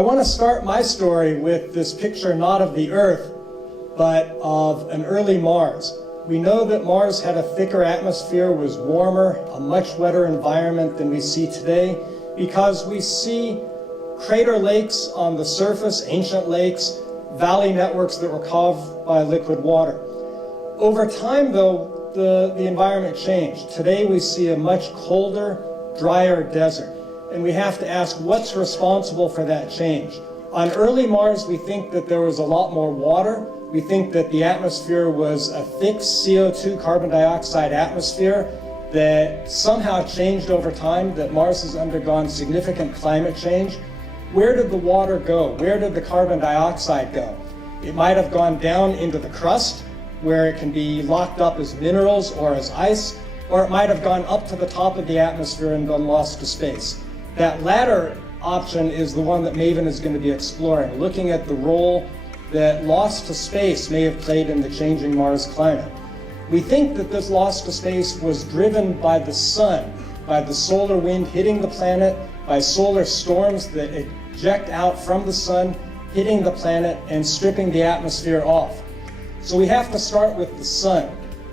I want to start my story with this picture not of the Earth, but of an early Mars. We know that Mars had a thicker atmosphere, was warmer, a much wetter environment than we see today, because we see crater lakes on the surface, ancient lakes, valley networks that were carved by liquid water. Over time, though, the environment changed. Today we see a much colder, drier desert. And we have to ask, what's responsible for that change? On early Mars, we think that there was a lot more water. We think that the atmosphere was a thick CO2, carbon dioxide atmosphere that somehow changed over time, that Mars has undergone significant climate change. Where did the water go? Where did the carbon dioxide go? It might have gone down into the crust, where it can be locked up as minerals or as ice, or it might have gone up to the top of the atmosphere and been lost to space. That latter option is the one that MAVEN is going to be exploring, looking at the role that loss to space may have played in the changing Mars climate. We think that this loss to space was driven by the sun, by the solar wind hitting the planet, by solar storms that eject out from the sun, hitting the planet and stripping the atmosphere off. So we have to start with the sun.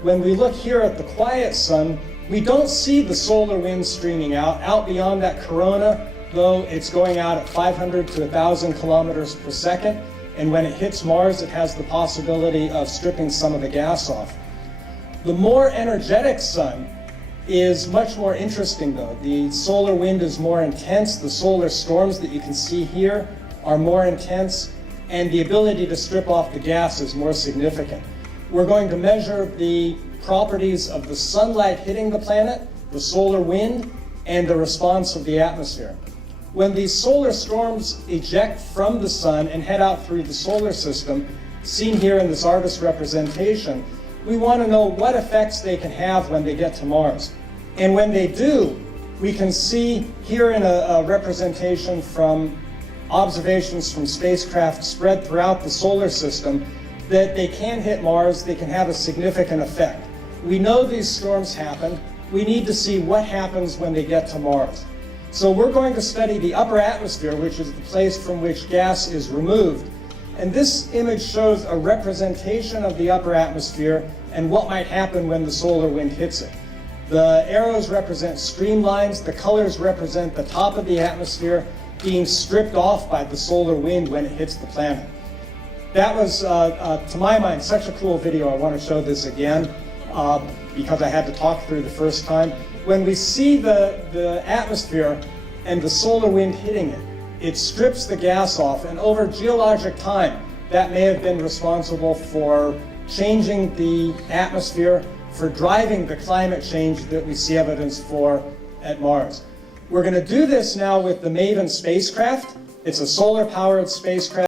When we look here at the quiet sun, we don't see the solar wind streaming out beyond that corona, though it's going out at 500 to 1,000 kilometers per second. And when it hits Mars, it has the possibility of stripping some of the gas off. The more energetic sun is much more interesting, though. The solar wind is more intense. The solar storms that you can see here are more intense, and the ability to strip off the gas is more significant. We're going to measure the properties of the sunlight hitting the planet, the solar wind, and the response of the atmosphere. When these solar storms eject from the sun and head out through the solar system, seen here in this artist representation, we want to know what effects they can have when they get to Mars. And when they do, we can see here in a representation from observations from spacecraft spread throughout the solar system that they can hit Mars, they can have a significant effect. We know these storms happen. We need to see what happens when they get to Mars. So we're going to study the upper atmosphere, which is the place from which gas is removed. And this image shows a representation of the upper atmosphere and what might happen when the solar wind hits it. The arrows represent streamlines. The colors represent the top of the atmosphere being stripped off by the solar wind when it hits the planet. That was, to my mind, such a cool video. I want to show this again because I had to talk through the first time. When we see the atmosphere and the solar wind hitting it, it strips the gas off, and over geologic time, that may have been responsible for changing the atmosphere, for driving the climate change that we see evidence for at Mars. We're going to do this now with the MAVEN spacecraft. It's a solar-powered spacecraft.